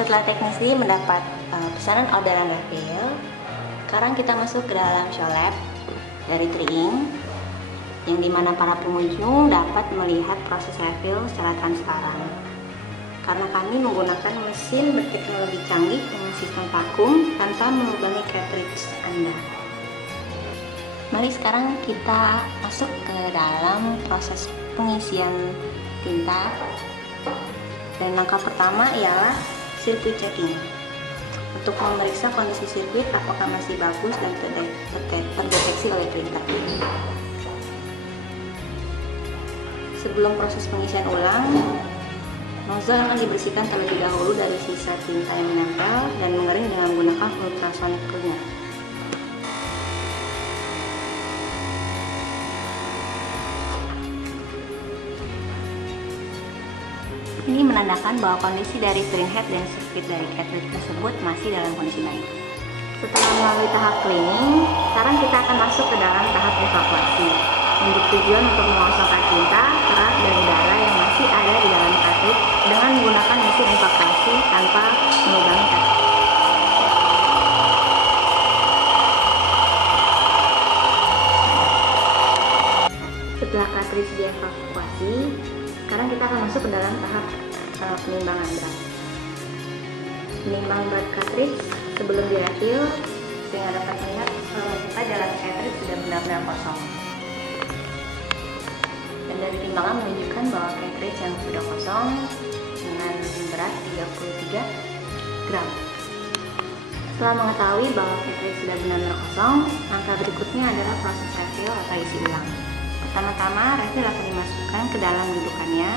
Setelah teknisi mendapat pesanan orderan refill, sekarang kita masuk ke dalam show lab dari Tri-Ink, yang dimana para pengunjung dapat melihat proses refill secara transparan. Karena kami menggunakan mesin berteknologi canggih dengan sistem vakum tanpa melubangi cartridge Anda. Mari sekarang kita masuk ke dalam proses pengisian tinta. Dan langkah pertama ialah sirkuit checking, untuk memeriksa kondisi sirkuit apakah masih bagus dan terdeteksi oleh printer. Sebelum proses pengisian ulang, nozzle akan dibersihkan terlebih dahulu dari sisa tinta yang menempel dan mengering dengan menggunakan ultrasonic cleaner. Ini menandakan bahwa kondisi dari screen head dan sirkuit dari cartridge tersebut masih dalam kondisi baik. Setelah melalui tahap cleaning, sekarang kita akan masuk ke dalam tahap evakuasi, yang bertujuan untuk mengosongkan tinta, kerak, dan udara yang masih ada di dalam cartridge dengan menggunakan mesin evakuasi tanpa melubangi cartridge. Setelah cartridge dievakuasi, sekarang kita akan masuk ke dalam tahap penimbangan berat. Menimbang berat cartridge sebelum direfill sehingga dapat melihat kita dalam cartridge sudah benar-benar kosong. Dan dari timbangan menunjukkan bahwa cartridge yang sudah kosong dengan berat 33 gram. Setelah mengetahui bahwa cartridge sudah benar-benar kosong, langkah berikutnya adalah proses refill atau isi ulang. Pertama-tama, refill akan dimasukkan ke dalam dudukannya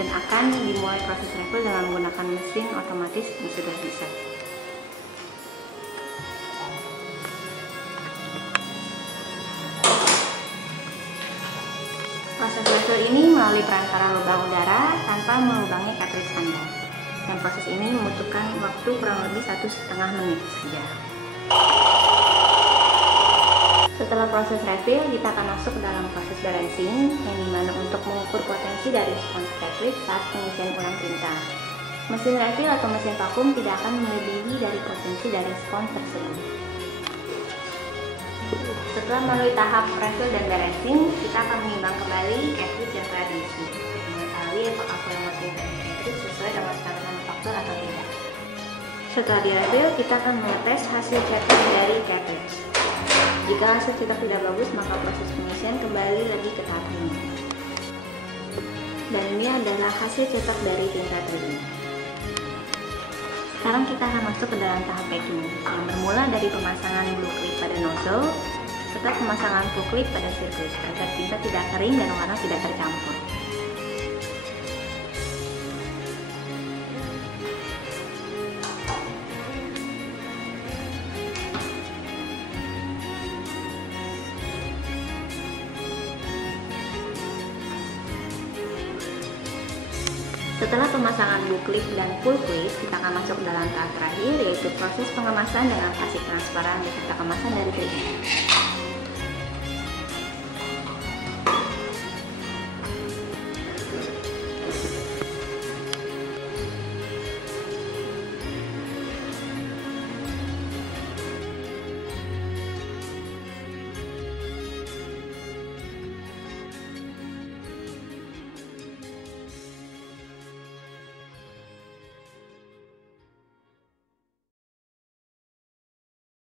dan akan dimulai proses refill dengan menggunakan mesin otomatis yang sudah bisa. Proses refill ini melalui perantara lubang udara tanpa melubangi cartridge Anda. Dan proses ini membutuhkan waktu kurang lebih 1,5 menit saja. Setelah proses refill, kita akan masuk ke dalam proses balancing, yang dimana untuk mengukur potensi dari spons cartridge saat pengisian ulang tinta. Mesin refill atau mesin vakum tidak akan melebihi dari potensi dari spons tersebut. Setelah melalui tahap refill dan balancing, kita akan menimbang kembali cartridge yang telah diisi, untuk mengetahui apakah volume tinta di cartridge sesuai dengan standar manufaktur atau tidak. Setelah di-refill, kita akan mengetes hasil cetak dari cartridge. Jika hasil cetak tidak bagus, maka proses pengisian kembali lagi ke tahap ini. Dan ini adalah hasil cetak dari tinta Tri-Ink. Sekarang kita akan masuk ke dalam tahap packing, yang bermula dari pemasangan blue clip pada nozzle, serta pemasangan full clip pada sirkuit, agar tinta tidak kering dan warna tidak tercampur. Setelah pemasangan blue clip dan full clip, kita akan masuk dalam tahap terakhir, yaitu proses pengemasan dengan plastik transparan beserta kemasan dari Tri-Ink.